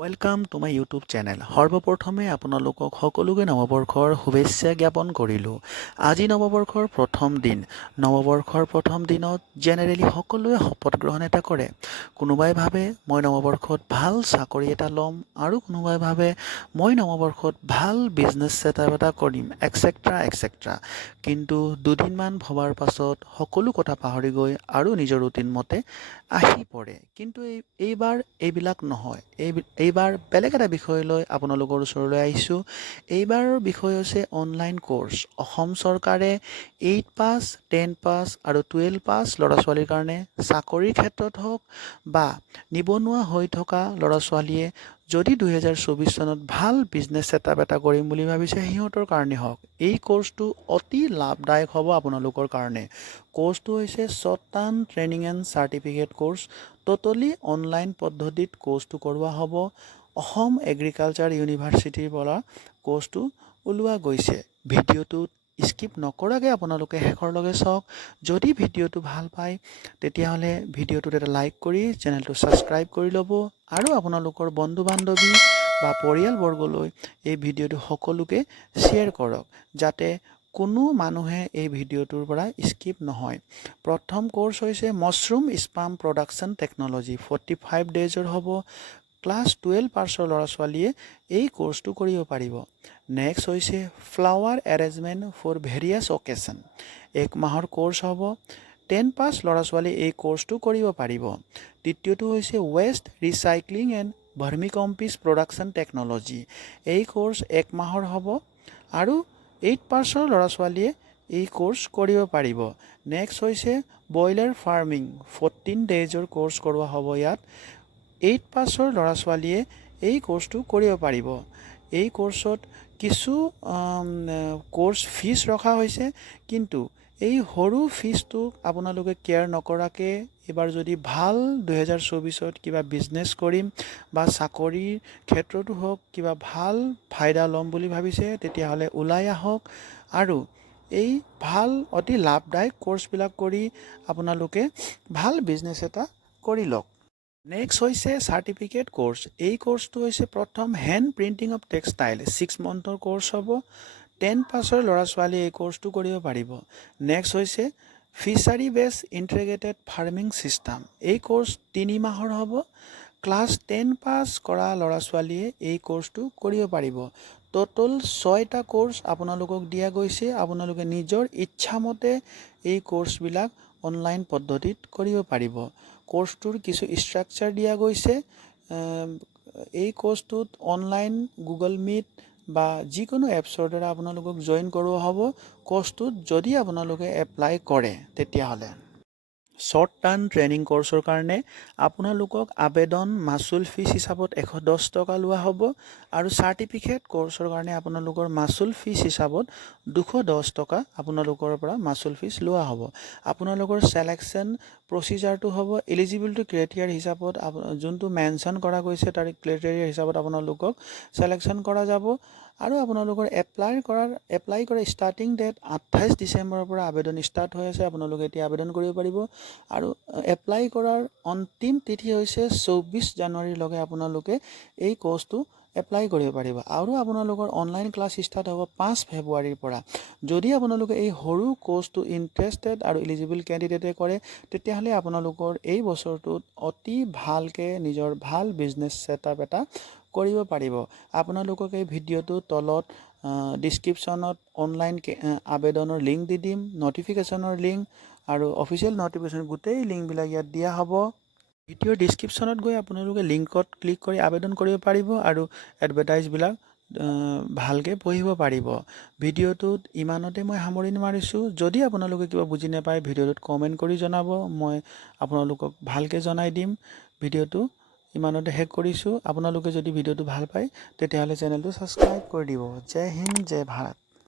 Welcome to my YouTube channel. সৰ্বপ্ৰথমে আপোনালোকক সকলোকে নৱবৰ্ষৰ শুভেচ্ছা জ্ঞাপন কৰিলোঁ। আজি নৱবৰ্ষৰ প্ৰথম দিন। নৱবৰ্ষৰ প্ৰথম দিনত জেনেৰেলি সকলোৱে শপত গ্ৰহণ এটা কৰে। কোনোবাই ভাবে মই নৱবৰ্ষত ভাল চাকৰি এটা ল'ম, আৰু কোনোবাই ভাবে মই নৱবৰ্ষত ভাল বিজনেছ ছেটআপ এটা কৰিম, এক্সেট্ৰা এক্সেট্ৰা। কিন্তু দুদিনমান ভবাৰ পাছত সকলো কথা পাহৰি গৈ আৰু নিজৰ ৰুটিন মতে আহি পৰে। কিন্তু এইবাৰ এইবিলাক নহয়। এইবাৰ বেলেগ এটা বিষয় লৈ আপোনালোকৰ ওচৰলৈ আহিছোঁ। এইবাৰৰ বিষয় হৈছে অনলাইন কোৰ্ছ। অসম চৰকাৰে 8 পাছ, 10 পাছ আৰু 12 পাছ ল'ৰা ছোৱালীৰ কাৰণে চাকৰিৰ ক্ষেত্ৰত হওক বা নিবনুৱা হৈ থকা ল'ৰা ছোৱালীয়ে যদি 2024 চনত ভাল বিজনেছ ছেটআপ এটা কৰিম বুলি ভাবিছে, সিহঁতৰ কাৰণে হওক এই কোৰ্ছটো অতি লাভদায়ক হ'ব আপোনালোকৰ কাৰণে। কোৰ্ছটো হৈছে short term training and certificate course. Totally online পদ্ধতিত কোৰ্ছটো কৰোৱা হ'ব। অসম এগ্ৰিকালচাৰ ইউনিভাৰ্চিটিৰ পৰা কোৰ্ছটো ওলোৱা গৈছে। ভিডিঅ'টোত স্কিপ নকৰাকৈ আপোনালোকে শেষৰলৈকে চাওক। যদি ভিডিঅ'টো ভাল পায় তেতিয়াহ'লে ভিডিঅ'টোত এটা লাইক কৰি চেনেলটো ছাবস্ক্ৰাইব কৰি ল'ব, আৰু আপোনালোকৰ বন্ধু বান্ধৱী বা পৰিয়ালবৰ্গলৈ এই ভিডিঅ'টো সকলোকে শ্বেয়াৰ কৰক, যাতে কোনো মানুহে এই ভিডিঅ'টোৰ পৰা স্কিপ নহয়। প্ৰথম কোৰ্ছ হৈছে মছৰুম স্পাম প্ৰডাকশ্যন টেকন'লজি। 45 ডেজৰ হ'ব। ক্লাছ 12 পাছৰ ল'ৰা ছোৱালীয়ে এই কোৰ্ছটো কৰিব পাৰিব। নেক্সট হৈছে flower arrangement for various occasion. 1 মাহৰ কোৰ্ছ হ'ব। 10 পাছ ল'ৰা ছোৱালীয়ে এই কোৰ্ছটো কৰিব পাৰিব। দ্বিতীয়টো হৈছে waste recycling and vermicompost production technology. এই কোৰ্ছ 1 মাহৰ হ'ব, আৰু 8 পাছৰ ল'ৰা ছোৱালীয়ে এই কোৰ্ছ কৰিব পাৰিব। নেক্সট হৈছে ব্ৰইলাৰ ফাৰ্মিং। 14 ডেজৰ কোৰ্ছ কৰোৱা হ'ব ইয়াত। 8 পাছৰ ল'ৰা ছোৱালীয়ে এই কোৰ্ছটো কৰিব পাৰিব। এই কোৰ্ছত কিছু কোৰ্ছ ফিজ ৰখা হৈছে, কিন্তু এই সৰু ফিজটোক আপোনালোকে কেয়াৰ নকৰাকৈ এইবাৰ যদি ভাল 2024ত কিবা বিজনেছ কৰিম বা চাকৰিৰ ক্ষেত্ৰতো হওক কিবা ভাল ফাইদা ল'ম বুলি ভাবিছে, তেতিয়াহ'লে ওলাই আহক আৰু এই ভাল অতি লাভদায়ক কোৰ্ছবিলাক কৰি আপোনালোকে ভাল বিজনেছ এটা কৰি লওক। নেক্সট হৈছে চাৰ্টিফিকেট কোৰ্ছ। এই কোৰ্ছটো হৈছে প্ৰথম হেণ্ড প্ৰিণ্টিং অফ টেক্সটাইল। 6 মান্থৰ কোৰ্ছ হ'ব। 10 পাছৰ ল'ৰা ছোৱালীয়ে এই কোৰ্ছটো কৰিব পাৰিব। নেক্সট হৈছে ফিচাৰী বেছ ইণ্টিগ্ৰেটেড ফাৰ্মিং ছিষ্টেম। এই কোৰ্ছ 3 মাহৰ হ'ব। ক্লাছ 10 পাছ কৰা ল'ৰা ছোৱালীয়ে এই কোৰ্ছটো কৰিব পাৰিব। ট'টেল 6টা কোৰ্ছ আপোনালোকক দিয়া গৈছে। আপোনালোকে নিজৰ ইচ্ছামতে এই কোৰ্ছবিলাক অনলাইন পদ্ধতিত কৰিব পাৰিব। কোৰ্ছটোৰ কিছু ষ্ট্ৰাকচাৰ দিয়া গৈছে। এই কোৰ্ছটোত অনলাইন গুগল মিট বা যিকোনো এপছৰ দ্বাৰা আপোনালোকক জইন কৰোৱা হ'ব। কোৰ্ছটোত যদি আপোনালোকে এপ্লাই কৰে তেতিয়াহ'লে শ্বৰ্ট টাৰ্ম ট্ৰেইনিং কোৰ্ছৰ কাৰণে আপোনালোকক আবেদন মাচুল ফিজ হিচাপত 110 টকা লোৱা হ'ব, আৰু চাৰ্টিফিকেট কোৰ্ছৰ কাৰণে আপোনালোকৰ মাচুল ফিজ হিচাপত 210 টকা আপোনালোকৰ পৰা মাচুল ফিজ লোৱা হ'ব। আপোনালোকৰ ছিলেকশ্যন প্ৰচিজাৰটো হ'ব এলিজিবিলিটি ক্ৰাইটেৰিয়া হিচাপত যোনটো মেনশ্যন কৰা গৈছে তাৰ ক্ৰাইটেৰিয়া হিচাপত আপোনালোকক ছিলেকশ্যন কৰা যাব। আৰু আপোনালোকৰ এপ্লাই কৰা ষ্টাৰ্টিং ডেট 28 ডিচেম্বৰৰ পৰা আবেদন ষ্টাৰ্ট হৈ আছে। আপোনালোকে এতিয়া আবেদন কৰিব পাৰিব, আৰু এপ্লাই কৰাৰ অন্তিম তিথি হৈছে 24 জানুৱাৰীলৈকে আপোনালোকে এই কোৰ্ছটো এপ্লাই কৰিব পাৰিব। আৰু আপোনালোকৰ অনলাইন ক্লাছ ষ্টাৰ্ট হ'ব 5 ফেব্ৰুৱাৰীৰ পৰা। যদি আপোনালোকে এই সৰু কোৰ্ছটো ইণ্টাৰেষ্টেড আৰু এলিজিবল কেণ্ডিডেটে কৰে, তেতিয়াহ'লে আপোনালোকৰ এই বছৰটোত অতি ভালকৈ নিজৰ ভাল বিজনেছ ছেটআপ এটা কৰিব পাৰিব। আপোনালোকক এই ভিডিঅ'টোৰ তলত ডিছক্ৰিপশ্যনত অনলাইন আবেদনৰ লিংক দি দিম, ন'টিফিকেশ্যনৰ লিংক আৰু অফিচিয়েল ন'টিফিকেশ্যন গোটেই লিংকবিলাক ইয়াত দিয়া হ'ব। ভিডিঅ'ৰ ডিছক্ৰিপশ্যনত গৈ আপোনালোকে লিংকত ক্লিক কৰি আবেদন কৰিব পাৰিব আৰু এডভাৰটাইজবিলাক ভালকৈ পঢ়িব পাৰিব। ভিডিঅ'টোত ইমানতে মই সামৰণি মাৰিছোঁ। যদি আপোনালোকে কিবা বুজি নাপায় ভিডিঅ'টোত কমেণ্ট কৰি জনাব, মই আপোনালোকক ভালকৈ জনাই দিম। ভিডিঅ'টো ইমানতে শেষ কৰিছোঁ। আপোনালোকে যদি ভিডিঅ'টো ভাল পায় তেতিয়াহ'লে চেনেলটো ছাবস্ক্ৰাইব কৰি দিব। জয় হিন্দ, জয় ভাৰত।